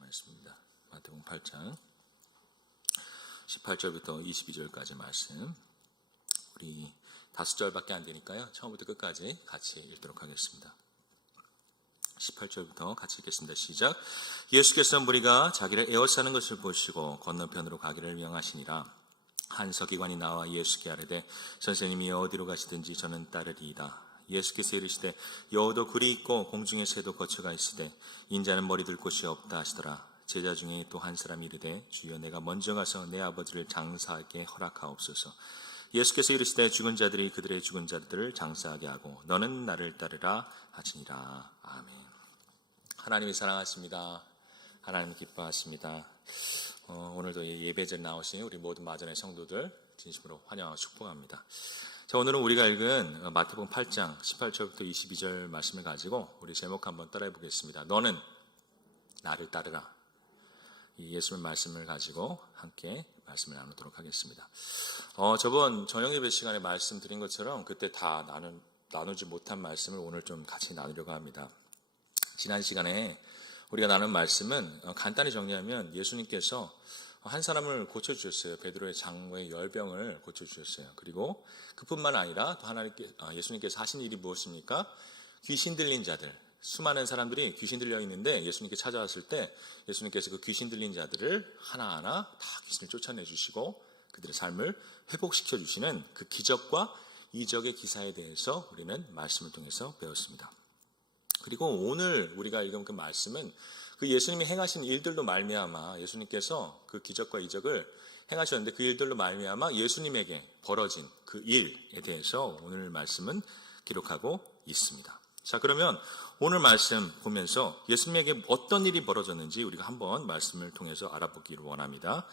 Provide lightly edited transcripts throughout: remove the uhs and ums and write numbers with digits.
말씀입니다. 마태복음 8장 18절부터 22절까지 말씀. 우리 5절밖에 안 되니까요. 처음부터 끝까지 같이 읽도록 하겠습니다. 18절부터 같이 읽겠습니다. 시작. 예수께서 무리가 자기를 에워싸는 것을 보시고 건너편으로 가기를 명하시니라. 한 서기관이 나와 예수께 아뢰되 선생님이 어디로 가시든지 저는 따르리이다. 예수께서 이르시되 여우도 굴이 있고 공중의 새도 거처가 있으되 인자는 머리 둘 곳이 없다 하시더라. 제자 중에 또 한 사람이 이르되 주여 내가 먼저 가서 내 아버지를 장사하게 허락하옵소서. 예수께서 이르시되 죽은 자들이 그들의 죽은 자들을 장사하게 하고 너는 나를 따르라 하시니라. 아멘. 하나님이 사랑하십니다. 하나님 기뻐하십니다. 오늘도 예배절 나오신 우리 모든 마전의 성도들 진심으로 환영하고 축복합니다. 자, 오늘은 우리가 읽은 마태복음 8장 18절부터 22절 말씀을 가지고 우리 제목 한번 따라해 보겠습니다. 너는 나를 따르라. 이 예수님 말씀을 가지고 함께 말씀을 나누도록 하겠습니다. 저번 저녁 예배 시간에 말씀드린 것처럼 그때 다 나누지 못한 말씀을 오늘 좀 같이 나누려고 합니다. 지난 시간에 우리가 나눈 말씀은 간단히 정리하면 예수님께서 한 사람을 고쳐주셨어요. 베드로의 장모의 열병을 고쳐주셨어요. 그리고 그뿐만 아니라 또 예수님께서 하신 일이 무엇입니까? 귀신 들린 자들, 수많은 사람들이 귀신 들려 있는데 예수님께 찾아왔을 때 예수님께서 그 귀신 들린 자들을 하나하나 다 귀신을 쫓아내 주시고 그들의 삶을 회복시켜 주시는 그 기적과 이적의 기사에 대해서 우리는 말씀을 통해서 배웠습니다. 그리고 오늘 우리가 읽은 그 말씀은 그 예수님이 행하신 일들로 말미암아 예수님께서 그 기적과 이적을 행하셨는데 그 일들로 말미암아 예수님에게 벌어진 그 일에 대해서 오늘 말씀은 기록하고 있습니다. 자, 그러면 오늘 말씀 보면서 예수님에게 어떤 일이 벌어졌는지 우리가 한번 말씀을 통해서 알아보기를 원합니다.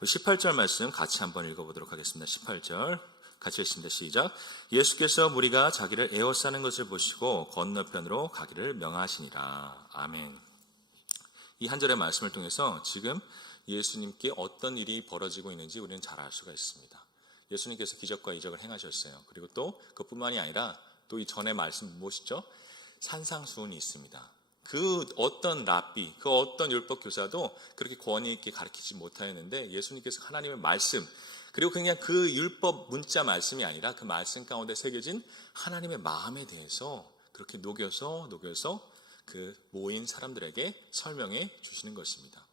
18절 말씀 같이 한번 읽어보도록 하겠습니다. 18절 같이 읽습니다. 시작. 예수께서 무리가 자기를 에워싸는 것을 보시고 건너편으로 가기를 명하시니라. 아멘. 이 한 절의 말씀을 통해서 지금 예수님께 어떤 일이 벌어지고 있는지 우리는 잘 알 수가 있습니다. 예수님께서 기적과 이적을 행하셨어요. 그리고 또 그뿐만이 아니라 또 이 전의 말씀 무엇이죠? 산상수훈이 있습니다. 그 어떤 랍비, 그 어떤 율법 교사도 그렇게 권위 있게 가르치지 못하였는데 예수님께서 하나님의 말씀, 그리고 그냥 그 율법 문자 말씀이 아니라 그 말씀 가운데 새겨진 하나님의 마음에 대해서 그렇게 녹여서 그 모인 사람들에게 설명해 주시는 것입니다.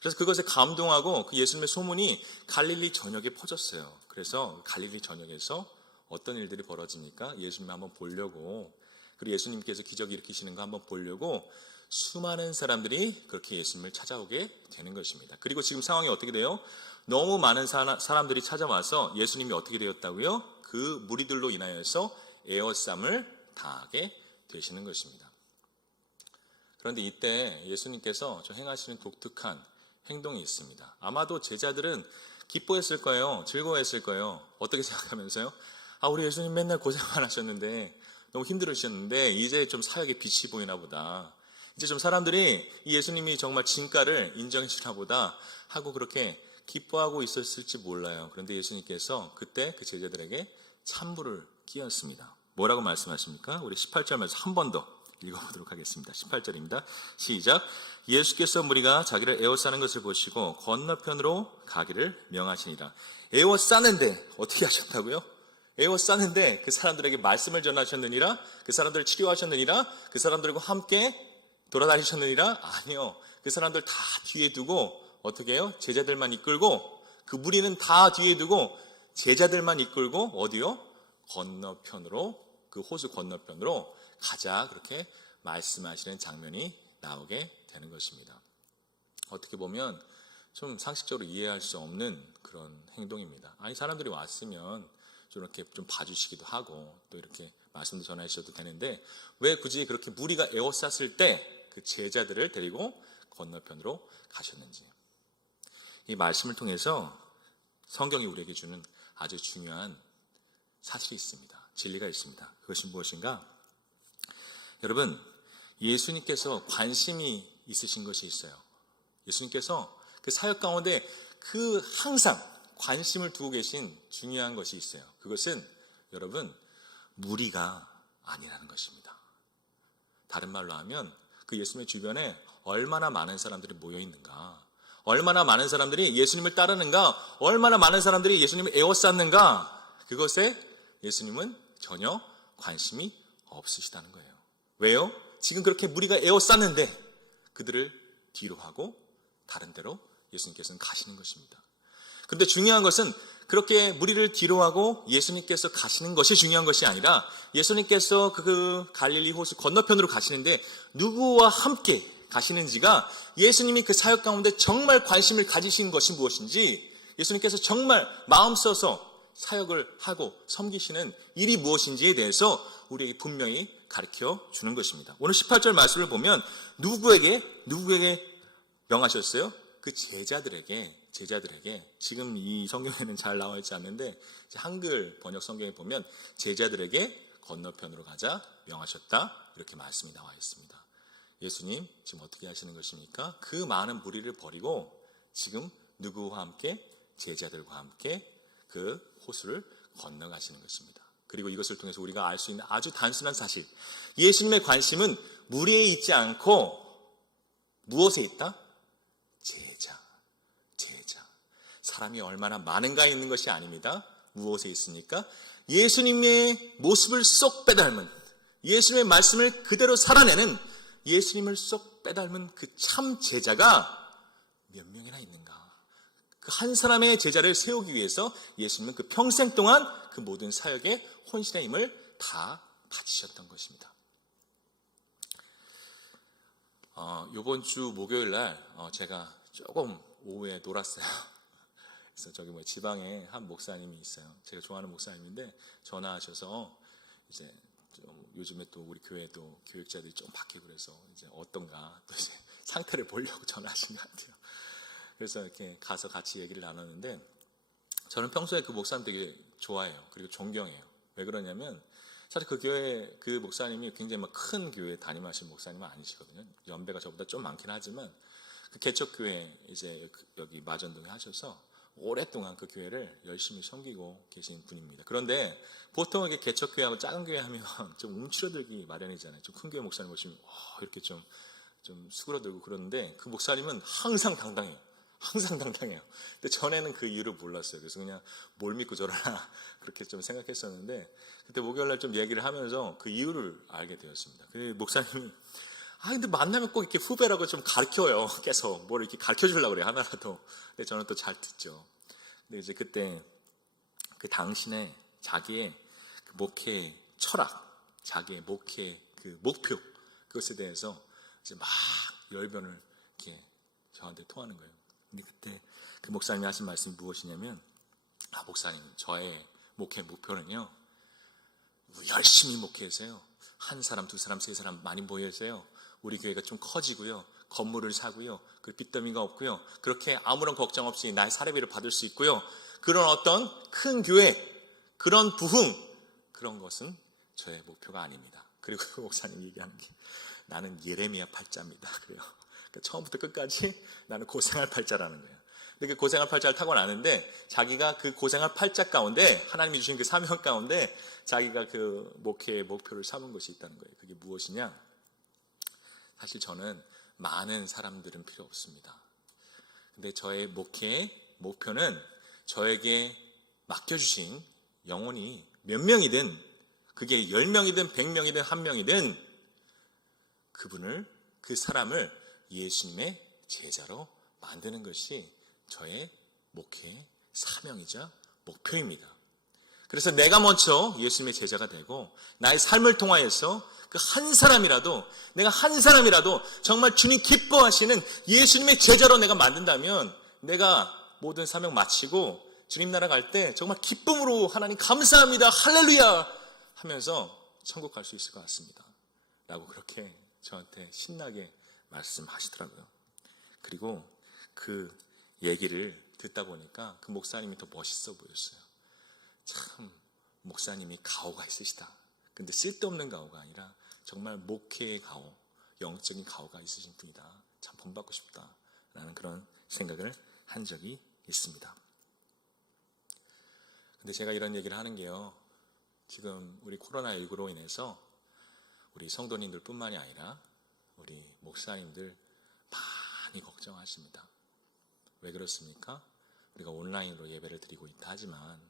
그래서 그것에 감동하고 그 예수님의 소문이 갈릴리 전역에 퍼졌어요. 그래서 갈릴리 전역에서 어떤 일들이 벌어지니까 예수님 한번 보려고, 그리고 예수님께서 기적 일으키시는 거 한번 보려고 수많은 사람들이 그렇게 예수님을 찾아오게 되는 것입니다. 그리고 지금 상황이 어떻게 돼요? 너무 많은 사람들이 찾아와서 예수님이 어떻게 되었다고요? 그 무리들로 인하여서 에워쌈을 당하게 되시는 것입니다. 그런데 이때 예수님께서 저 행하시는 독특한 행동이 있습니다. 아마도 제자들은 기뻐했을 거예요. 즐거워했을 거예요. 어떻게 생각하면서요? 우리 예수님 맨날 고생만 하셨는데 너무 힘들으셨는데 이제 좀 사역의 빛이 보이나 보다. 이제 좀 사람들이 이 예수님이 정말 진가를 인정해 주나 보다 하고 그렇게 기뻐하고 있었을지 몰라요. 그런데 예수님께서 그때 그 제자들에게 찬물을 끼얹습니다. 뭐라고 말씀하십니까? 우리 18절 말씀 한 번 더 읽어보도록 하겠습니다. 18절입니다. 시작. 예수께서 무리가 자기를 에워싸는 것을 보시고 건너편으로 가기를 명하시니라. 에워싸는데 어떻게 하셨다고요? 에워싸는데 그 사람들에게 말씀을 전하셨느니라? 그 사람들을 치료하셨느니라? 그 사람들과 함께 돌아다니셨느니라? 아니요. 그 사람들 다 뒤에 두고 어떻게 해요? 제자들만 이끌고 그 무리는 다 뒤에 두고 제자들만 이끌고 어디요? 건너편으로, 그 호수 건너편으로 가자, 그렇게 말씀하시는 장면이 나오게 되는 것입니다. 어떻게 보면 좀 상식적으로 이해할 수 없는 그런 행동입니다. 아니, 사람들이 왔으면 좀 이렇게 좀 봐주시기도 하고 또 이렇게 말씀도 전해 주셔도 되는데 왜 굳이 그렇게 무리가 에워쌌을 때 그 제자들을 데리고 건너편으로 가셨는지, 이 말씀을 통해서 성경이 우리에게 주는 아주 중요한 사실이 있습니다. 진리가 있습니다. 그것이 무엇인가? 여러분, 예수님께서 관심이 있으신 것이 있어요. 예수님께서 그 사역 가운데 그 항상 관심을 두고 계신 중요한 것이 있어요. 그것은 여러분, 무리가 아니라는 것입니다. 다른 말로 하면 그 예수님의 주변에 얼마나 많은 사람들이 모여 있는가, 얼마나 많은 사람들이 예수님을 따르는가, 얼마나 많은 사람들이 예수님을 에워쌌는가, 그것에 예수님은 전혀 관심이 없으시다는 거예요. 왜요? 지금 그렇게 무리가 에워쌌는데 그들을 뒤로 하고 다른 데로 예수님께서는 가시는 것입니다. 그런데 중요한 것은 그렇게 무리를 뒤로 하고 예수님께서 가시는 것이 중요한 것이 아니라, 예수님께서 그 갈릴리 호수 건너편으로 가시는데 누구와 함께 가시는지가, 예수님이 그 사역 가운데 정말 관심을 가지신 것이 무엇인지, 예수님께서 정말 마음 써서 사역을 하고 섬기시는 일이 무엇인지에 대해서 우리에게 분명히 가르쳐 주는 것입니다. 오늘 18절 말씀을 보면 누구에게 명하셨어요? 그 제자들에게, 지금 이 성경에는 잘 나와 있지 않는데 한글 번역 성경에 보면 제자들에게 건너편으로 가자 명하셨다, 이렇게 말씀이 나와 있습니다. 예수님 지금 어떻게 하시는 것입니까? 그 많은 무리를 버리고 지금 누구와 함께? 제자들과 함께 그 호수를 건너가시는 것입니다. 그리고 이것을 통해서 우리가 알 수 있는 아주 단순한 사실, 예수님의 관심은 무리에 있지 않고 무엇에 있다? 제자. 사람이 얼마나 많은가에 있는 것이 아닙니다. 무엇에 있습니까? 예수님의 모습을 쏙 빼닮은, 예수님의 말씀을 그대로 살아내는, 예수님을 쏙 빼닮은 그 참 제자가 몇 명이나 있는가? 그 한 사람의 제자를 세우기 위해서 예수님은 그 평생 동안 그 모든 사역에 혼신의 힘을 다 바치셨던 것입니다. 이번 주 목요일 날 제가 조금 오후에 놀았어요. 그래서 저기 지방에 한 목사님이 있어요. 제가 좋아하는 목사님인데 전화하셔서 이제 좀 요즘에 또 우리 교회도 교육자들이 좀 바뀌고 그래서 이제 어떤가 또 이제 상태를 보려고 전화하신 것 같아요. 그래서 이렇게 가서 같이 얘기를 나눴는데, 저는 평소에 그 목사님 되게 좋아해요. 그리고 존경해요. 왜 그러냐면 사실 그 교회 그 목사님이 굉장히 큰 교회 담임하신 목사님은 아니시거든요. 연배가 저보다 좀 많긴 하지만 그 개척교회 이제 여기 마전동에 하셔서 오랫동안 그 교회를 열심히 섬기고 계신 분입니다. 그런데 보통 이게 개척교회하고 작은 교회 하면 좀 움츠러들기 마련이잖아요. 좀 큰 교회 목사님 보시면 이렇게 좀 수그러들고 그러는데, 그 목사님은 항상 당당해요. 근데 전에는 그 이유를 몰랐어요. 그래서 그냥 뭘 믿고 저러나 그렇게 좀 생각했었는데, 그때 목요일날 좀 얘기를 하면서 그 이유를 알게 되었습니다. 그 목사님이 근데 만나면 꼭 이렇게 후배라고 좀 가르쳐요. 계속 뭘 이렇게 가르쳐 주려고 그래요, 하나라도. 근데 저는 또 잘 듣죠. 근데 이제 그때 그 당신의 자기의 그 목회 철학, 자기의 목회 그 목표, 그것에 대해서 이제 막 열변을 이렇게 저한테 토하는 거예요. 근데 그때 그 목사님이 하신 말씀이 무엇이냐면, 목사님, 저의 목회 목표는요, 열심히 목회하세요. 한 사람, 두 사람, 세 사람 많이 모여서요, 우리 교회가 좀 커지고요, 건물을 사고요, 그 빚더미가 없고요, 그렇게 아무런 걱정 없이 나의 사례비를 받을 수 있고요, 그런 어떤 큰 교회, 그런 부흥, 그런 것은 저의 목표가 아닙니다. 그리고 그 목사님이 얘기하는 게, 나는 예레미야 8자입니다. 그래요. 그러니까 처음부터 끝까지 나는 고생할 8자라는 거예요. 근데 그 고생할 8자를 타고 나는데, 자기가 그 고생할 8자 가운데, 하나님이 주신 그 사명 가운데 자기가 그 목회의 목표를 삼은 것이 있다는 거예요. 그게 무엇이냐? 사실 저는 많은 사람들은 필요 없습니다. 근데 저의 목회의 목표는 저에게 맡겨주신 영혼이 몇 명이든, 그게 10명이든 100명이든 1명이든 그 사람을 예수님의 제자로 만드는 것이 저의 목회의 사명이자 목표입니다. 그래서 내가 먼저 예수님의 제자가 되고, 나의 삶을 통하여서 그 내가 한 사람이라도 정말 주님 기뻐하시는 예수님의 제자로 내가 만든다면, 내가 모든 사명 마치고 주님 나라 갈 때 정말 기쁨으로 하나님 감사합니다, 할렐루야 하면서 천국 갈 수 있을 것 같습니다 라고 그렇게 저한테 신나게 말씀하시더라고요. 그리고 그 얘기를 듣다 보니까 그 목사님이 더 멋있어 보였어요. 참 목사님이 가오가 있으시다. 근데 쓸데없는 가오가 아니라 정말 목회의 가오, 영적인 가오가 있으신 분이다. 참 본받고 싶다라는 그런 생각을 한 적이 있습니다. 근데 제가 이런 얘기를 하는 게요, 지금 우리 코로나19로 인해서 우리 성도님들 뿐만이 아니라 우리 목사님들 많이 걱정하십니다. 왜 그렇습니까? 우리가 온라인으로 예배를 드리고 있다 하지만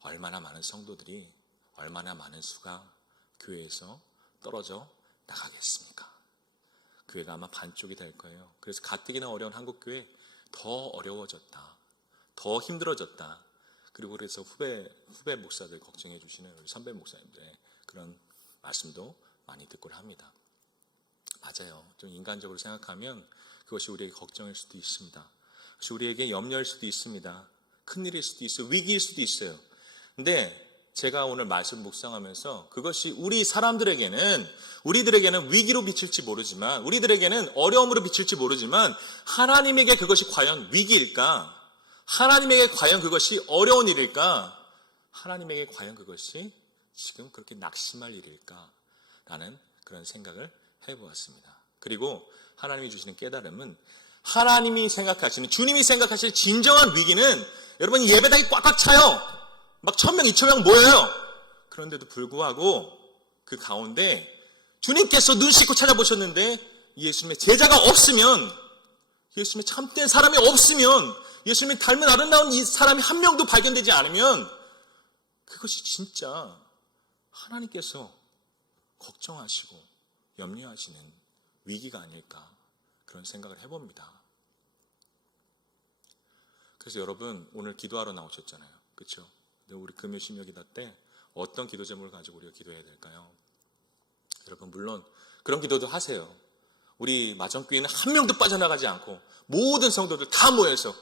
얼마나 많은 성도들이, 얼마나 많은 수가 교회에서 떨어져 나가겠습니까? 교회가 아마 반쪽이 될 거예요. 그래서 가뜩이나 어려운 한국교회 더 어려워졌다, 더 힘들어졌다. 그리고 그래서 후배 목사들 걱정해 주시는 우리 선배 목사님들의 그런 말씀도 많이 듣곤 합니다. 맞아요. 좀 인간적으로 생각하면 그것이 우리에게 걱정일 수도 있습니다. 그것이 우리에게 염려일 수도 있습니다. 큰일일 수도 있어요. 위기일 수도 있어요. 근데 제가 오늘 말씀 묵상하면서 그것이 우리들에게는 위기로 비칠지 모르지만, 우리들에게는 어려움으로 비칠지 모르지만, 하나님에게 그것이 과연 위기일까? 하나님에게 과연 그것이 어려운 일일까? 하나님에게 과연 그것이 지금 그렇게 낙심할 일일까? 라는 그런 생각을 해보았습니다. 그리고 하나님이 주시는 깨달음은, 하나님이 생각하시는, 주님이 생각하실 진정한 위기는, 여러분 예배당이 꽉꽉 차요. 막 1000명, 2000명 모여요. 그런데도 불구하고 그 가운데 주님께서 눈 씻고 찾아보셨는데 예수님의 제자가 없으면, 예수님의 참된 사람이 없으면, 예수님의 닮은 아름다운 이 사람이 한 명도 발견되지 않으면 그것이 진짜 하나님께서 걱정하시고 염려하시는 위기가 아닐까, 그런 생각을 해봅니다. 그래서 여러분 오늘 기도하러 나오셨잖아요. 그렇죠? 우리 금요 심야기도 때 어떤 기도 제목을 가지고 우리가 기도해야 될까요? 여러분 물론 그런 기도도 하세요. 우리 마정교회는 한 명도 빠져나가지 않고 모든 성도들 다 모여서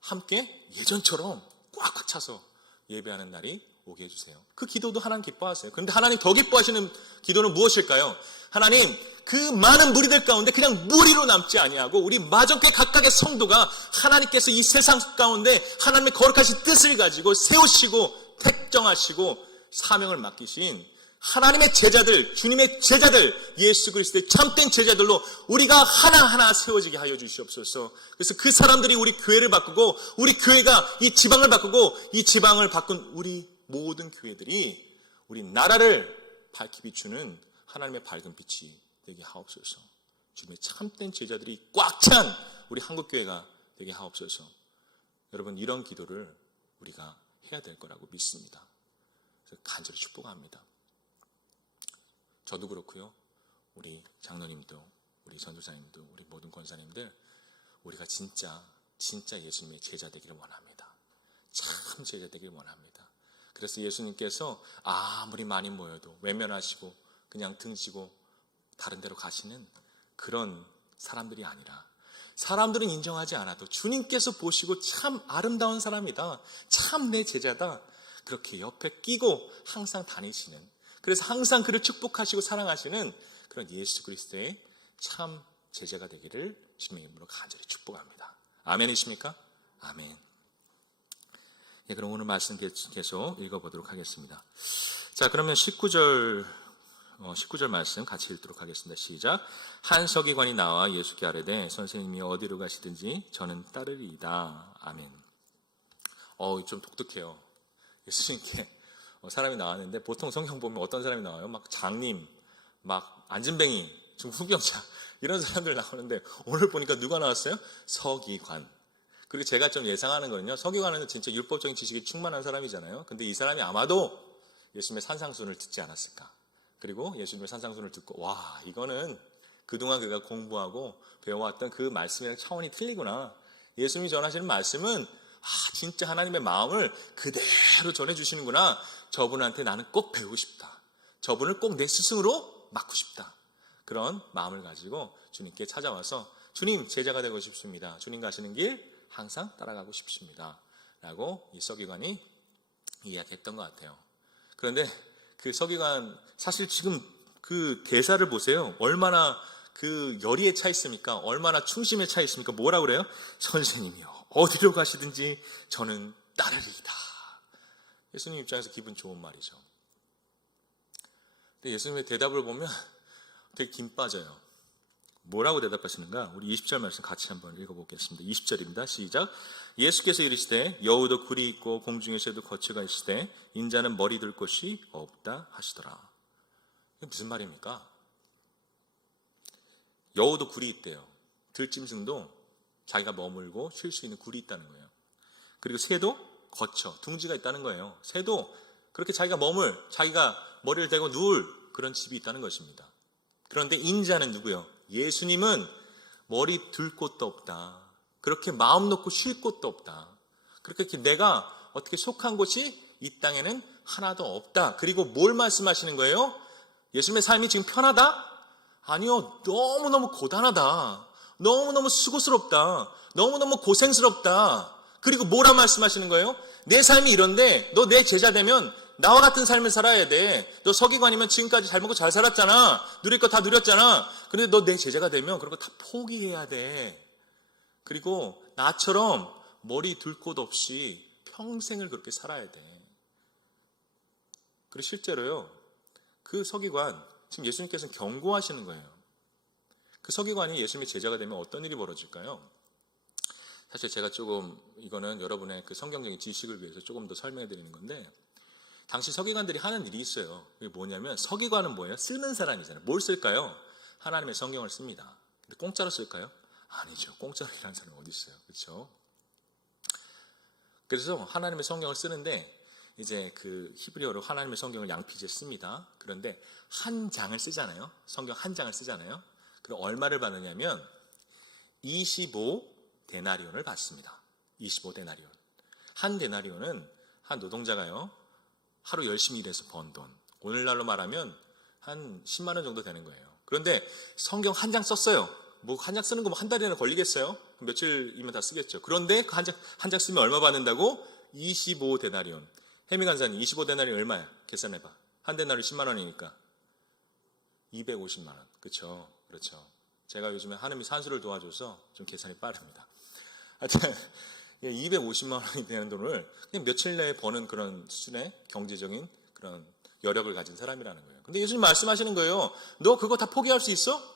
함께 예전처럼 꽉꽉 차서 예배하는 날이 오게 해주세요. 그 기도도 하나님 기뻐하세요. 그런데 하나님 더 기뻐하시는 기도는 무엇일까요? 하나님, 그 많은 무리들 가운데 그냥 무리로 남지 아니하고 우리 마정교회 각각의 성도가 하나님께서 이 세상 가운데 하나님의 거룩하신 뜻을 가지고 세우시고 택정하시고 사명을 맡기신 하나님의 제자들, 주님의 제자들, 예수 그리스도의 참된 제자들로 우리가 하나하나 세워지게 하여 주시옵소서. 그래서 그 사람들이 우리 교회를 바꾸고, 우리 교회가 이 지방을 바꾸고, 이 지방을 바꾼 우리 모든 교회들이 우리 나라를 밝히 비추는 하나님의 밝은 빛이 되게 하옵소서. 주님의 참된 제자들이 꽉 찬 우리 한국교회가 되게 하옵소서. 여러분 이런 기도를 우리가 해야 될 거라고 믿습니다. 그래서 간절히 축복합니다. 저도 그렇고요. 우리 장로님도, 우리 전도사님도, 우리 모든 권사님들, 우리가 진짜 예수님의 제자 되기를 원합니다. 참 제자 되기를 원합니다. 그래서 예수님께서 아무리 많이 모여도 외면하시고 그냥 등지고 다른 데로 가시는 그런 사람들이 아니라, 사람들은 인정하지 않아도 주님께서 보시고 참 아름다운 사람이다, 참 내 제자다, 그렇게 옆에 끼고 항상 다니시는, 그래서 항상 그를 축복하시고 사랑하시는 그런 예수 그리스도의 참 제자가 되기를 주님의 이름으로 간절히 축복합니다. 아멘이십니까? 아멘. 예, 그럼 오늘 말씀 계속 읽어보도록 하겠습니다. 자, 그러면 19절 말씀 같이 읽도록 하겠습니다. 시작. 한 서기관이 나와 예수께 아뢰되 선생님이 어디로 가시든지 저는 따르리이다. 아멘. 좀 독특해요. 예수님께 사람이 나왔는데, 보통 성경 보면 어떤 사람이 나와요? 막 장님, 막 안진뱅이, 좀 후경자 이런 사람들 나오는데, 오늘 보니까 누가 나왔어요? 서기관. 그리고 제가 좀 예상하는 거는요, 서기관은 진짜 율법적인 지식이 충만한 사람이잖아요. 근데 이 사람이 아마도 예수님의 산상순을 듣지 않았을까. 그리고 예수님의 산상순을 듣고, 와, 이거는 그동안 그가 공부하고 배워왔던 그 말씀이랑 차원이 틀리구나. 예수님이 전하시는 말씀은 진짜 하나님의 마음을 그대로 전해주시는구나. 저분한테 나는 꼭 배우고 싶다. 저분을 꼭 내 스승으로 맡고 싶다. 그런 마음을 가지고 주님께 찾아와서, 주님 제자가 되고 싶습니다. 주님 가시는 길 항상 따라가고 싶습니다. 라고 이 서기관이 이야기했던 것 같아요. 그런데 그 서기관, 사실 지금 그 대사를 보세요. 얼마나 그 열의에 차 있습니까? 얼마나 충심에 차 있습니까? 뭐라고 그래요? 선생님이요, 어디로 가시든지 저는 따르리이다. 예수님 입장에서 기분 좋은 말이죠. 근데 예수님의 대답을 보면 되게 김 빠져요. 뭐라고 대답하시는가? 우리 20절 말씀 같이 한번 읽어보겠습니다. 20절입니다. 시작. 예수께서 이르시되 여우도 굴이 있고 공중의 새도 거처가 있으되 인자는 머리 둘 곳이 없다 하시더라. 이게 무슨 말입니까? 여우도 굴이 있대요. 들짐승도 자기가 머물고 쉴 수 있는 굴이 있다는 거예요. 그리고 새도 거처, 둥지가 있다는 거예요. 새도 그렇게 자기가 머리를 대고 누울 그런 집이 있다는 것입니다. 그런데 인자는 누구요? 예수님은 머리 둘 곳도 없다. 그렇게 마음 놓고 쉴 곳도 없다. 그렇게 내가 어떻게 속한 곳이 이 땅에는 하나도 없다. 그리고 뭘 말씀하시는 거예요? 예수님의 삶이 지금 편하다? 아니요. 너무너무 고단하다. 너무너무 수고스럽다. 너무너무 고생스럽다. 그리고 뭐라 말씀하시는 거예요? 내 삶이 이런데 너 내 제자 되면 나와 같은 삶을 살아야 돼. 너 서기관이면 지금까지 잘 먹고 잘 살았잖아. 누릴 거 다 누렸잖아. 그런데 너 내 제자가 되면 그런 거 다 포기해야 돼. 그리고 나처럼 머리 둘 곳 없이 평생을 그렇게 살아야 돼. 그리고 실제로요, 그 서기관, 지금 예수님께서는 경고하시는 거예요. 그 서기관이 예수님의 제자가 되면 어떤 일이 벌어질까요? 사실 제가 조금 이거는 여러분의 그 성경적인 지식을 위해서 조금 더 설명해 드리는 건데, 당시 서기관들이 하는 일이 있어요. 그게 뭐냐면, 서기관은 뭐예요? 쓰는 사람이잖아요. 뭘 쓸까요? 하나님의 성경을 씁니다. 근데 공짜로 쓸까요? 아니죠. 공짜로 일하는 사람이 어디 있어요? 그렇죠? 그래서 하나님의 성경을 쓰는데, 이제 그 히브리어로 하나님의 성경을 양피지에 씁니다. 그런데 한 장을 쓰잖아요. 성경 한 장을 쓰잖아요. 그럼 얼마를 받느냐면 25데나리온을 받습니다. 25데나리온. 한 데나리온은 한 노동자가요, 하루 열심히 일해서 번 돈. 오늘날로 말하면 한 10만 원 정도 되는 거예요. 그런데 성경 한 장 썼어요. 뭐 한 장 쓰는 거 뭐 한 달이나 걸리겠어요? 며칠이면 다 쓰겠죠. 그런데 그 한 장 쓰면 얼마 받는다고? 25데나리온. 해미 간사님, 25데나리온 얼마야? 계산해봐. 한 데나리온 10만 원이니까 250만 원. 그렇죠? 그렇죠. 제가 요즘에 하느님이 산수를 도와줘서 좀 계산이 빠릅니다. 하여튼 250만 원이 되는 돈을 그냥 며칠 내에 버는 그런 수준의 경제적인 그런 여력을 가진 사람이라는 거예요. 근데 예수님 말씀하시는 거예요. 너 그거 다 포기할 수 있어?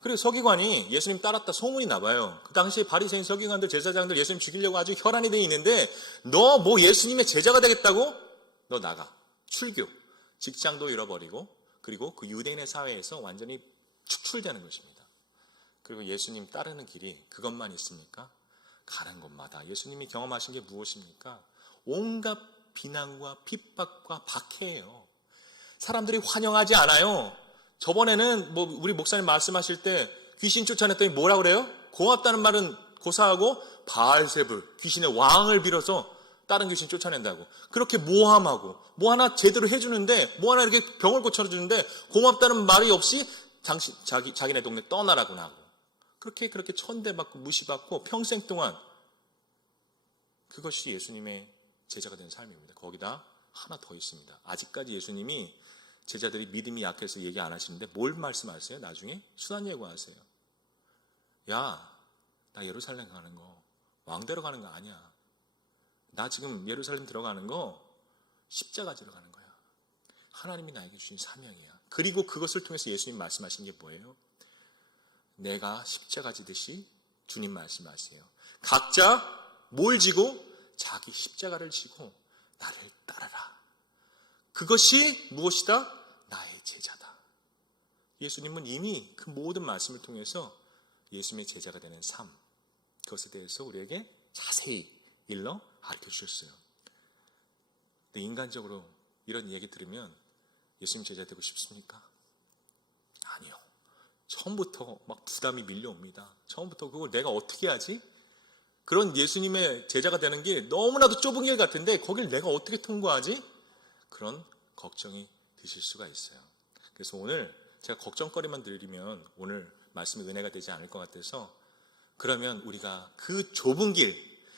그리고 서기관이 예수님 따랐다 소문이 나봐요. 그 당시에 바리새인 서기관들, 제사장들 예수님 죽이려고 아주 혈안이 돼 있는데, 너 뭐 예수님의 제자가 되겠다고? 너 나가. 출교. 직장도 잃어버리고, 그리고 그 유대인의 사회에서 완전히 축출되는 것입니다. 그리고 예수님 따르는 길이 그것만 있습니까? 가는 곳마다 예수님이 경험하신 게 무엇입니까? 온갖 비난과 핍박과 박해예요. 사람들이 환영하지 않아요. 저번에는 뭐 우리 목사님 말씀하실 때 귀신 쫓아냈더니 뭐라 그래요? 고맙다는 말은 고사하고 바알세불, 귀신의 왕을 빌어서 다른 귀신 쫓아낸다고. 그렇게 모함하고 뭐 하나 제대로 해주는데, 뭐 하나 이렇게 병을 고쳐주는데 고맙다는 말이 없이 자기네 동네 떠나라고 하고, 그렇게 천대받고 무시받고 평생 동안, 그것이 예수님의 제자가 된 삶입니다. 거기다 하나 더 있습니다. 아직까지 예수님이 제자들이 믿음이 약해서 얘기 안 하시는데 뭘 말씀하세요? 나중에 수단 예고하세요. 야, 나 예루살렘 가는 거 왕대로 가는 거 아니야. 나 지금 예루살렘 들어가는 거 십자가 지러 가는 거야. 하나님이 나에게 주신 사명이야. 그리고 그것을 통해서 예수님 말씀하신 게 뭐예요? 내가 십자가 지듯이 주님 말씀하세요. 각자 뭘 지고? 자기 십자가를 지고 나를 따르라. 그것이 무엇이다? 나의 제자다. 예수님은 이미 그 모든 말씀을 통해서 예수님의 제자가 되는 삶, 그것에 대해서 우리에게 자세히 일러 가르쳐 주셨어요. 근데 인간적으로 이런 얘기 들으면 예수님 제자 되고 싶습니까? 아니요. 처음부터 막 부담이 밀려옵니다. 처음부터 그걸 내가 어떻게 하지? 그런 예수님의 제자가 되는 게 너무나도 좁은 길 같은데 거길 내가 어떻게 통과하지? 그런 걱정이 드실 수가 있어요. 그래서 오늘 제가 걱정거리만 드리면 오늘 말씀이 은혜가 되지 않을 것 같아서, 그러면 우리가 그 좁은 길,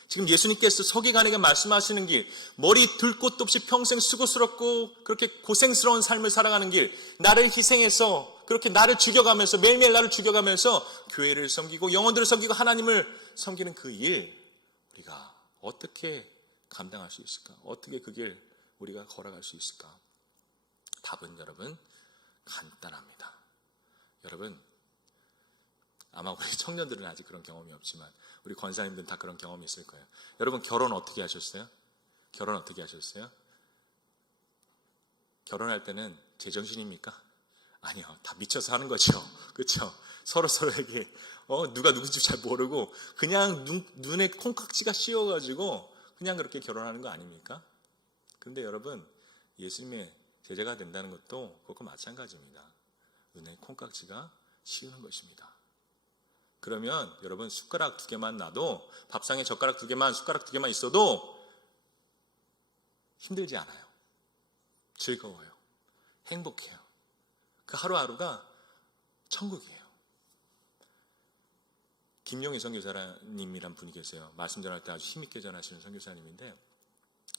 지금 예수님께서 서기관에게 말씀하시는 길, 머리 둘 곳도 없이 평생 수고스럽고 그렇게 고생스러운 삶을 살아가는 길, 나를 희생해서 그렇게 나를 죽여가면서, 매일매일 나를 죽여가면서 교회를 섬기고 영혼들을 섬기고 하나님을 섬기는 그 일, 우리가 어떻게 감당할 수 있을까? 어떻게 그 길 우리가 걸어갈 수 있을까? 답은 여러분 간단합니다. 여러분, 아마 우리 청년들은 아직 그런 경험이 없지만 우리 권사님들은 다 그런 경험이 있을 거예요. 여러분, 결혼 어떻게 하셨어요? 결혼 어떻게 하셨어요? 결혼할 때는 제정신입니까? 아니요, 다 미쳐서 하는 거죠. 그렇죠? 서로에게 누가 누군지 잘 모르고 그냥 눈에 콩깍지가 씌워가지고 그냥 그렇게 결혼하는 거 아닙니까? 그런데 여러분, 예수님의 제자가 된다는 것도 그것과 마찬가지입니다. 눈에 콩깍지가 씌우는 것입니다. 그러면 여러분, 숟가락 2개만 놔도, 밥상에 젓가락 2개만, 숟가락 2개만 있어도 힘들지 않아요. 즐거워요. 행복해요. 그 하루하루가 천국이에요. 김용희 선교사님이란 분이 계세요. 말씀 전할 때 아주 힘있게 전하시는 선교사님인데,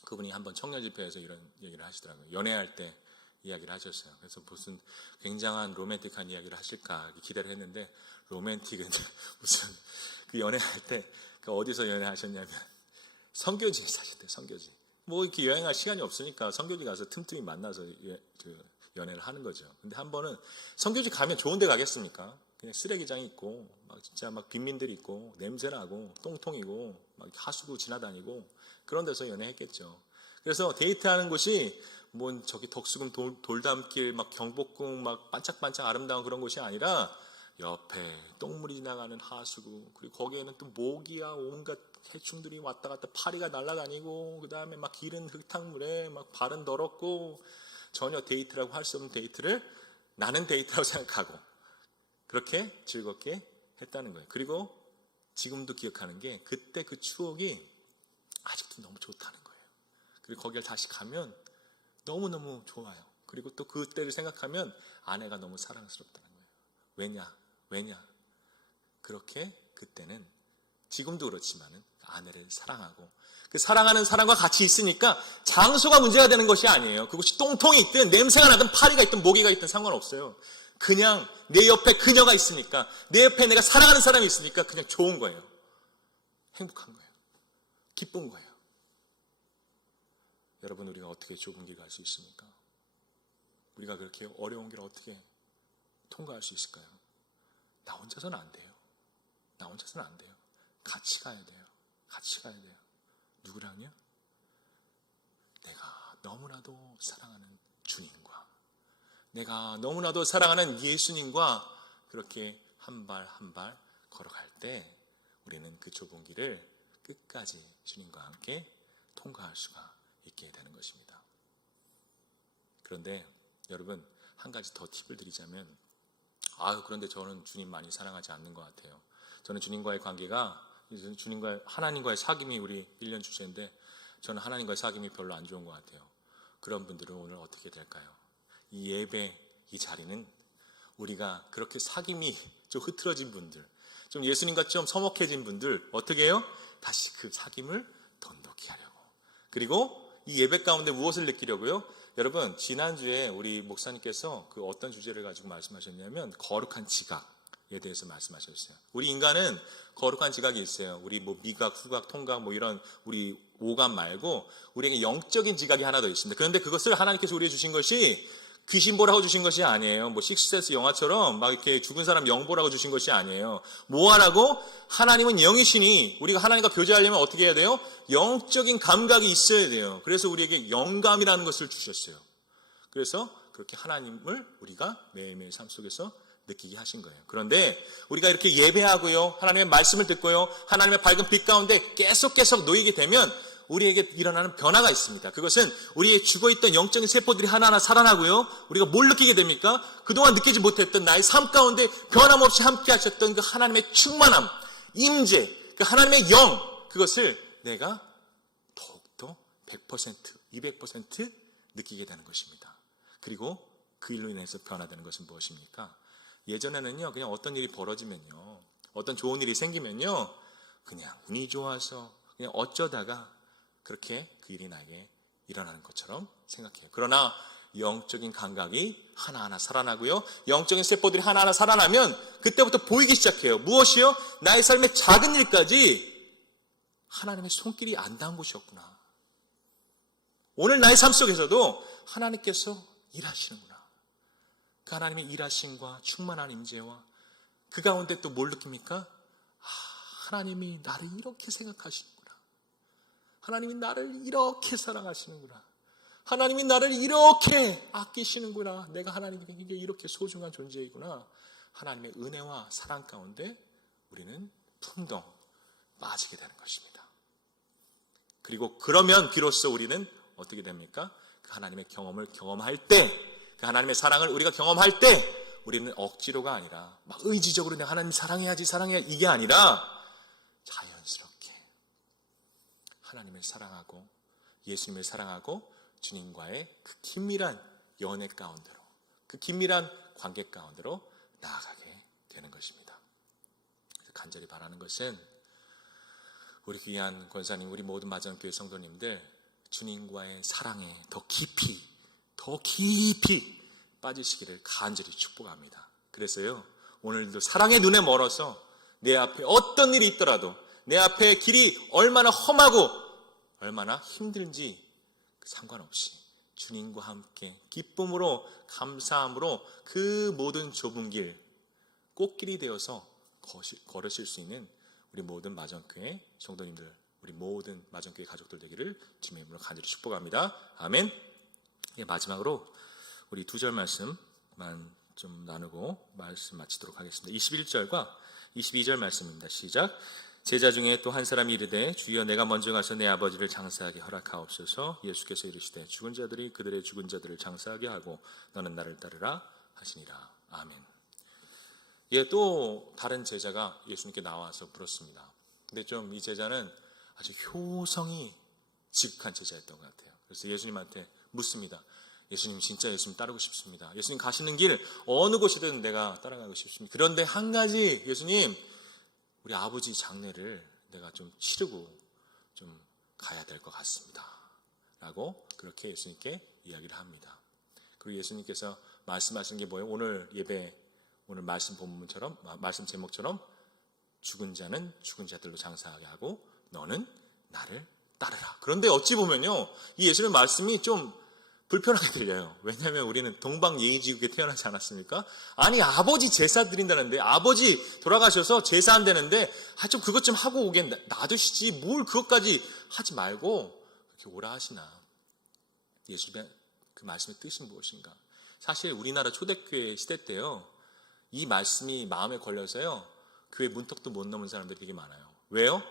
그분이 한번 청년 집회에서 이런 얘기를 하시더라고요. 연애할 때 이야기를 하셨어요. 그래서 무슨 굉장한 로맨틱한 이야기를 하실까 기대를 했는데, 로맨틱은 무슨, 그 연애할 때 어디서 연애하셨냐면 선교지에 사셨대요. 선교지. 뭐 이렇게 여행할 시간이 없으니까 선교지 가서 틈틈이 만나서 연애를 하는 거죠. 근데 한 번은 선교지 가면 좋은 데 가겠습니까? 그냥 쓰레기장이 있고 막 진짜 막 빈민들이 있고 냄새나고 똥통이고 막 하수구 지나다니고 그런 데서 연애했겠죠. 그래서 데이트하는 곳이 뭐 저기 덕수궁 돌담길 막 경복궁 막 반짝반짝 아름다운 그런 곳이 아니라 옆에 똥물이 지나가는 하수구, 그리고 거기에는 또 모기야 온갖 해충들이 왔다 갔다 파리가 날아다니고, 그 다음에 막 기른 흙탕물에 막 발은 더럽고, 전혀 데이트라고 할 수 없는 데이트를 나는 데이트라고 생각하고 그렇게 즐겁게 했다는 거예요. 그리고 지금도 기억하는 게, 그때 그 추억이 아직도 너무 좋다는 거예요. 그리고 거기를 다시 가면 너무너무 좋아요. 그리고 또 그때를 생각하면 아내가 너무 사랑스럽다는 거예요. 왜냐? 그렇게 그때는, 지금도 그렇지만은 아내를 사랑하고, 그 사랑하는 사람과 같이 있으니까 장소가 문제가 되는 것이 아니에요. 그것이 똥통이 있든 냄새가 나든 파리가 있든 모기가 있든 상관없어요. 그냥 내 옆에 그녀가 있으니까, 내 옆에 내가 사랑하는 사람이 있으니까 그냥 좋은 거예요. 행복한 거예요. 기쁜 거예요. 여러분, 우리가 어떻게 좁은 길 갈 수 있습니까? 우리가 그렇게 어려운 길 어떻게 통과할 수 있을까요? 나 혼자서는 안 돼요. 나 혼자서는 안 돼요. 같이 가야 돼요. 같이 가야 돼요. 누구랑요? 내가 너무나도 사랑하는 주님과, 내가 너무나도 사랑하는 예수님과 그렇게 한 발 한 발 걸어갈 때 우리는 그 좁은 길을 끝까지 주님과 함께 통과할 수가 있게 되는 것입니다. 그런데 여러분, 한 가지 더 팁을 드리자면, 그런데 저는 주님 많이 사랑하지 않는 것 같아요. 저는 주님과의 관계가, 하나님과의 사귐이 우리 1년 주제인데, 저는 하나님과의 사귐이 별로 안 좋은 것 같아요. 그런 분들은 오늘 어떻게 될까요? 이 예배, 이 자리는 우리가 그렇게 사귐이 좀 흐트러진 분들, 좀 예수님과 좀 서먹해진 분들, 어떻게 해요? 다시 그 사귐을 돈독히 하려고. 그리고 이 예배 가운데 무엇을 느끼려고요? 여러분, 지난주에 우리 목사님께서 그 어떤 주제를 가지고 말씀하셨냐면, 거룩한 지각에 대해서 말씀하셨어요. 우리 인간은 거룩한 지각이 있어요. 우리 뭐 미각, 후각, 통각 뭐 이런 우리 오감 말고 우리에게 영적인 지각이 하나 더 있습니다. 그런데 그것을 하나님께서 우리에게 주신 것이 귀신 보라고 주신 것이 아니에요. 뭐 식스센스 영화처럼 막 이렇게 죽은 사람 영 보라고 주신 것이 아니에요. 뭐 하라고? 하나님은 영이시니 우리가 하나님과 교제하려면 어떻게 해야 돼요? 영적인 감각이 있어야 돼요. 그래서 우리에게 영감이라는 것을 주셨어요. 그래서 그렇게 하나님을 우리가 매일매일 삶 속에서 느끼게 하신 거예요. 그런데 우리가 이렇게 예배하고요, 하나님의 말씀을 듣고요, 하나님의 밝은 빛 가운데 계속 놓이게 되면 우리에게 일어나는 변화가 있습니다. 그것은 우리의 죽어있던 영적인 세포들이 하나하나 살아나고요, 우리가 뭘 느끼게 됩니까? 그동안 느끼지 못했던 나의 삶 가운데 변함없이 함께 하셨던 그 하나님의 충만함, 임재, 그 하나님의 영, 그것을 내가 더욱더 100%, 200% 느끼게 되는 것입니다. 그리고 그 일로 인해서 변화되는 것은 무엇입니까? 예전에는요, 그냥 어떤 일이 벌어지면요, 어떤 좋은 일이 생기면요, 그냥 운이 좋아서 그냥 어쩌다가 그렇게 그 일이 나에게 일어나는 것처럼 생각해요. 그러나 영적인 감각이 하나하나 살아나고요, 영적인 세포들이 하나하나 살아나면 그때부터 보이기 시작해요. 무엇이요? 나의 삶의 작은 일까지 하나님의 손길이 안 닿은 곳이었구나. 오늘 나의 삶 속에서도 하나님께서 일하시는구나. 그 하나님의 일하심과 충만한 임재와 그 가운데 또 뭘 느낍니까? 하나님이 나를 이렇게 생각하시는구나. 하나님이 나를 이렇게 사랑하시는구나. 하나님이 나를 이렇게 아끼시는구나. 내가 하나님에게 이렇게 소중한 존재이구나. 하나님의 은혜와 사랑 가운데 우리는 풍덩 빠지게 되는 것입니다. 그리고 그러면 비로소 우리는 어떻게 됩니까? 그 하나님의 경험을 경험할 때, 그 하나님의 사랑을 우리가 경험할 때 우리는 억지로가 아니라 막 의지적으로 내가 하나님 사랑해야지 이게 아니라 자연스럽게 하나님을 사랑하고 예수님을 사랑하고 주님과의 그 긴밀한 연애 가운데로, 그 긴밀한 관계 가운데로 나아가게 되는 것입니다. 그래서 간절히 바라는 것은 우리 귀한 권사님, 우리 모든 마장교회 성도님들 주님과의 사랑에 더 깊이 빠지시기를 간절히 축복합니다. 그래서요, 오늘도 사랑의 눈에 멀어서 내 앞에 어떤 일이 있더라도, 내 앞에 길이 얼마나 험하고 얼마나 힘든지 상관없이 주님과 함께 기쁨으로, 감사함으로 그 모든 좁은 길, 꽃길이 되어서 걸으실 수 있는 우리 모든 마정교회 성도님들, 우리 모든 마정교회 가족들 되기를 주님의 이름으로 간절히 축복합니다. 아멘. 마지막으로 우리 2절 말씀만 좀 나누고 말씀 마치도록 하겠습니다. 21절과 22절 말씀입니다. 시작. 제자 중에 또 한 사람이 이르되 주여 내가 먼저 가서 내 아버지를 장사하게 허락하옵소서. 예수께서 이르시되 죽은 자들이 그들의 죽은 자들을 장사하게 하고 너는 나를 따르라 하시니라. 아멘. 또 다른 제자가 예수님께 나와서 물었습니다. 근데 좀 이 제자는 아주 효성이 지극한 제자였던 것 같아요. 그래서 예수님한테 묻습니다. 예수님, 진짜 예수님 따르고 싶습니다. 예수님 가시는 길 어느 곳이든 내가 따라가고 싶습니다. 그런데 한 가지, 예수님, 우리 아버지 장례를 내가 좀 치르고 좀 가야 될 것 같습니다. 라고 그렇게 예수님께 이야기를 합니다. 그리고 예수님께서 말씀하신 게 뭐예요? 오늘 예배, 오늘 말씀 본문처럼, 말씀 제목처럼 죽은 자는 죽은 자들로 장사하게 하고 너는 나를 따르라. 그런데 어찌 보면요, 이 예수님의 말씀이 좀 불편하게 들려요. 왜냐하면 우리는 동방예의지국에 태어나지 않았습니까? 아니, 아버지 제사 드린다는데, 아버지 돌아가셔서 제사 안 되는데, 좀 그것 좀 하고 오게 놔두시지 뭘 그것까지 하지 말고 그렇게 오라 하시나. 예수님의 그 말씀의 뜻이 무엇인가? 사실 우리나라 초대교회 시대 때요, 이 말씀이 마음에 걸려서요, 교회 문턱도 못 넘은 사람들이 되게 많아요. 왜요?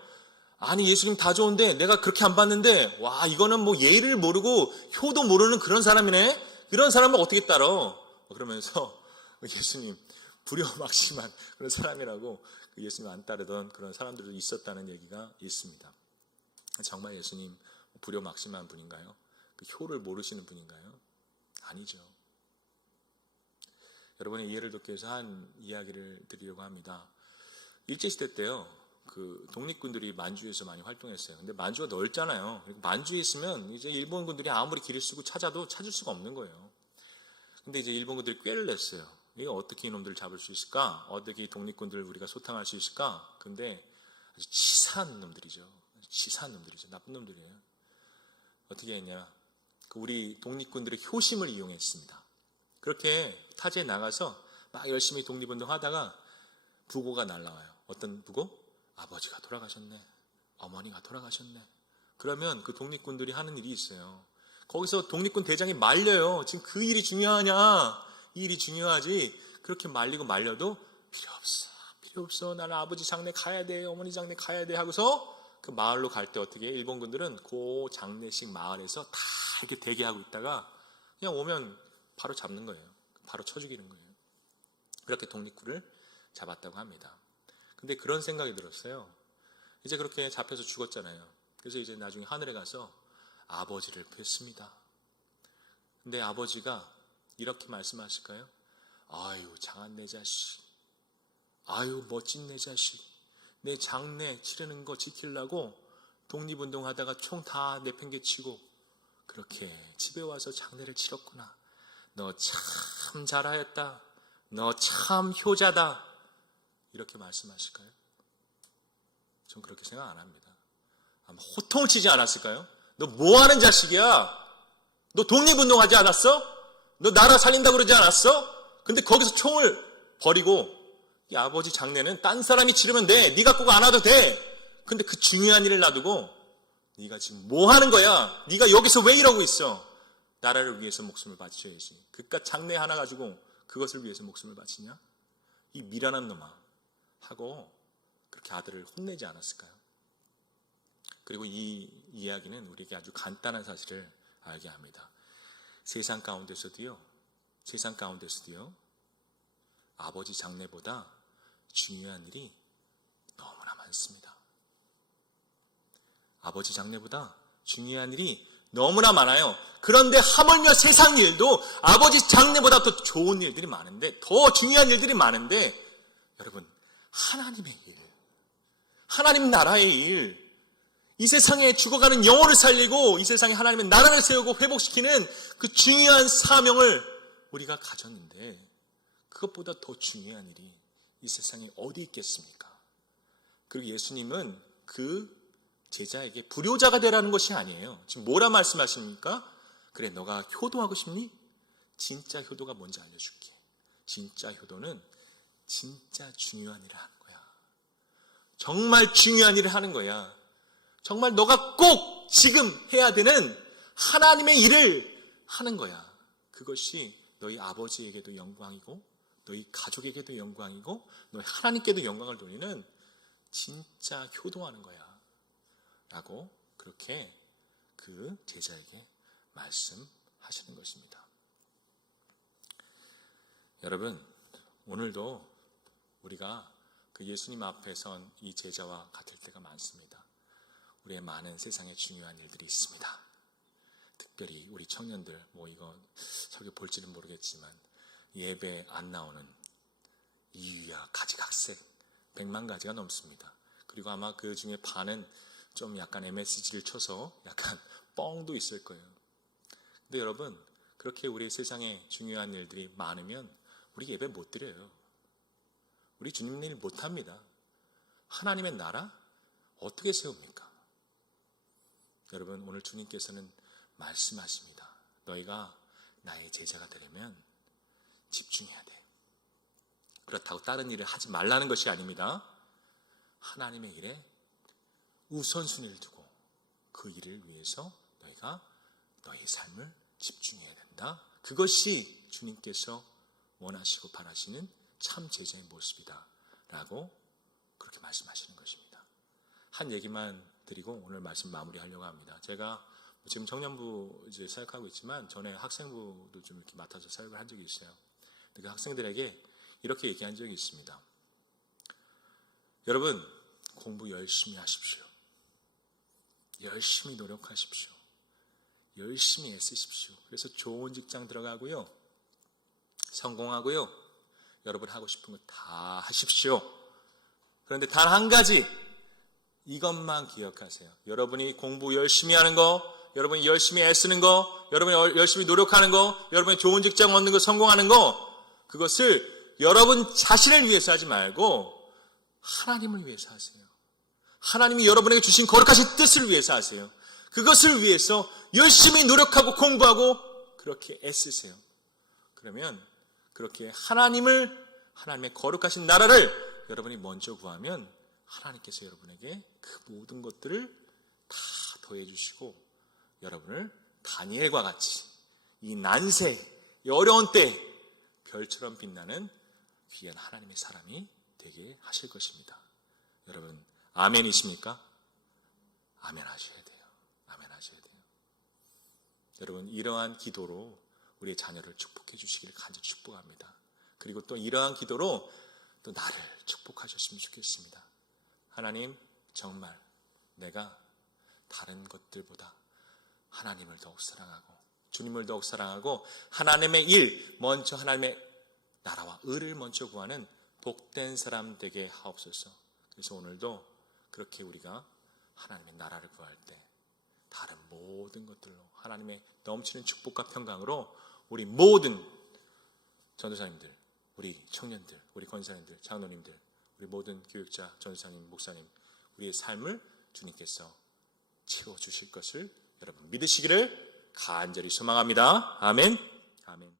아니, 예수님 다 좋은데 내가 그렇게 안 봤는데, 와, 이거는 뭐 예의를 모르고 효도 모르는 그런 사람이네? 이런 사람을 어떻게 따라? 그러면서 예수님 불효막심한 그런 사람이라고 예수님 안 따르던 그런 사람들도 있었다는 얘기가 있습니다. 정말 예수님 불효막심한 분인가요? 그 효를 모르시는 분인가요? 아니죠. 여러분의 이해를 돕기 위해서 한 이야기를 드리려고 합니다. 일제시대 때요, 그 독립군들이 만주에서 많이 활동했어요. 근데 만주가 넓잖아요. 만주에 있으면 이제 일본군들이 아무리 길을 쓰고 찾아도 찾을 수가 없는 거예요. 근데 이제 일본군들이 꾀를 냈어요. 이거 어떻게 이놈들을 잡을 수 있을까? 어떻게 이 독립군들을 우리가 소탕할 수 있을까? 근데 아주 치사한 놈들이죠. 나쁜 놈들이에요. 어떻게 했냐? 우리 독립군들의 효심을 이용했습니다. 그렇게 타지에 나가서 막 열심히 독립운동 하다가 부고가 날라와요. 어떤 부고? 아버지가 돌아가셨네. 어머니가 돌아가셨네. 그러면 그 독립군들이 하는 일이 있어요. 거기서 독립군 대장이 말려요. 지금 그 일이 중요하냐? 이 일이 중요하지. 그렇게 말리고 말려도 필요 없어. 나는 아버지 장례 가야 돼. 어머니 장례 가야 돼. 하고서 그 마을로 갈 때 어떻게 해? 일본군들은 그 장례식 마을에서 다 이렇게 대기하고 있다가 그냥 오면 바로 잡는 거예요. 바로 쳐 죽이는 거예요. 그렇게 독립군을 잡았다고 합니다. 근데 그런 생각이 들었어요. 이제 그렇게 잡혀서 죽었잖아요. 그래서 이제 나중에 하늘에 가서 아버지를 뵙습니다. 근데 아버지가 이렇게 말씀하실까요? 아유, 장한 내 자식. 아유, 멋진 내 자식. 내 장례 치르는 거 지키려고 독립운동 하다가 총 다 내팽개치고 그렇게 집에 와서 장례를 치렀구나. 너 참 잘하였다. 너 참 효자다. 이렇게 말씀하실까요? 전 그렇게 생각 안 합니다. 아마 호통을 치지 않았을까요? 너 뭐하는 자식이야? 너 독립운동하지 않았어? 너 나라 살린다고 그러지 않았어? 근데 거기서 총을 버리고 이 아버지 장례는 딴 사람이 치르면 돼. 네가 꼭 안 와도 돼. 근데 그 중요한 일을 놔두고 네가 지금 뭐 하는 거야? 네가 여기서 왜 이러고 있어? 나라를 위해서 목숨을 바쳐야지. 그깟 장례 하나 가지고 그것을 위해서 목숨을 바치냐? 이 미련한 놈아 하고 그렇게 아들을 혼내지 않았을까요? 그리고 이 이야기는 우리에게 아주 간단한 사실을 알게 합니다. 세상 가운데서도요, 아버지 장례보다 중요한 일이 너무나 많습니다. 아버지 장례보다 중요한 일이 너무나 많아요. 그런데 하물며 세상 일도 아버지 장례보다 더 좋은 일들이 많은데, 더 중요한 일들이 많은데, 여러분, 하나님의 일, 하나님 나라의 일, 이 세상에 죽어가는 영혼을 살리고 이 세상에 하나님의 나라를 세우고 회복시키는 그 중요한 사명을 우리가 가졌는데, 그것보다 더 중요한 일이 이 세상에 어디 있겠습니까? 그리고 예수님은 그 제자에게 불효자가 되라는 것이 아니에요. 지금 뭐라 말씀하십니까? 그래, 너가 효도하고 싶니? 진짜 효도가 뭔지 알려줄게. 진짜 효도는 진짜 중요한 일을 하는 거야. 정말 중요한 일을 하는 거야. 정말 너가 꼭 지금 해야 되는 하나님의 일을 하는 거야. 그것이 너희 아버지에게도 영광이고 너희 가족에게도 영광이고 너희 하나님께도 영광을 돌리는 진짜 효도하는 거야 라고 그렇게 그 제자에게 말씀하시는 것입니다. 여러분, 오늘도 우리가 그 예수님 앞에 선 이 제자와 같을 때가 많습니다. 우리의 많은 세상에 중요한 일들이 있습니다. 특별히 우리 청년들, 이거 설교 볼지는 모르겠지만 예배 안 나오는 이유야 가지각색 100만 가지가 넘습니다. 그리고 아마 그 중에 반은 좀 약간 MSG를 쳐서 약간 뻥도 있을 거예요. 근데 여러분, 그렇게 우리 세상에 중요한 일들이 많으면 우리 예배 못 드려요. 우리 주님 일 못합니다. 하나님의 나라 어떻게 세웁니까? 여러분, 오늘 주님께서는 말씀하십니다. 너희가 나의 제자가 되려면 집중해야 돼. 그렇다고 다른 일을 하지 말라는 것이 아닙니다. 하나님의 일에 우선순위를 두고 그 일을 위해서 너희가 너희 삶을 집중해야 된다. 그것이 주님께서 원하시고 바라시는 참 제자의 모습이다 라고 그렇게 말씀하시는 것입니다. 한 얘기만 드리고 오늘 말씀 마무리하려고 합니다. 제가 지금 청년부 이제 사역하고 있지만 전에 학생부도 좀 이렇게 맡아서 사역을 한 적이 있어요. 그 학생들에게 이렇게 얘기한 적이 있습니다. 여러분, 공부 열심히 하십시오. 열심히 노력하십시오. 열심히 애쓰십시오. 그래서 좋은 직장 들어가고요. 성공하고요. 여러분 하고 싶은 거 다 하십시오. 그런데 단 한 가지, 이것만 기억하세요. 여러분이 공부 열심히 하는 거, 여러분이 열심히 애쓰는 거, 여러분이 열심히 노력하는 거, 여러분이 좋은 직장 얻는 거, 성공하는 거, 그것을 여러분 자신을 위해서 하지 말고 하나님을 위해서 하세요. 하나님이 여러분에게 주신 거룩하신 뜻을 위해서 하세요. 그것을 위해서 열심히 노력하고 공부하고 그렇게 애쓰세요. 그러면 그렇게 하나님의 거룩하신 나라를 여러분이 먼저 구하면 하나님께서 여러분에게 그 모든 것들을 다 더해 주시고 여러분을 다니엘과 같이 이 난세, 이 어려운 때 별처럼 빛나는 귀한 하나님의 사람이 되게 하실 것입니다. 여러분, 아멘이십니까? 아멘 하셔야 돼요. 아멘 하셔야 돼요. 여러분, 이러한 기도로 우리의 자녀를 축복해 주시기를 간절히 축복합니다. 그리고 또 이러한 기도로 또 나를 축복하셨으면 좋겠습니다. 하나님, 정말 내가 다른 것들보다 하나님을 더욱 사랑하고 주님을 더욱 사랑하고 하나님의 일, 먼저 하나님의 나라와 의를 먼저 구하는 복된 사람 되게 하옵소서. 그래서 오늘도 그렇게 우리가 하나님의 나라를 구할 때 다른 모든 것들로 하나님의 넘치는 축복과 평강으로 우리 모든 전도사님들, 우리 청년들, 우리 권사님들, 장로님들, 우리 모든 교육자, 전도사님, 목사님, 우리의 삶을 주님께서 채워주실 것을 여러분 믿으시기를 간절히 소망합니다. 아멘. 아멘.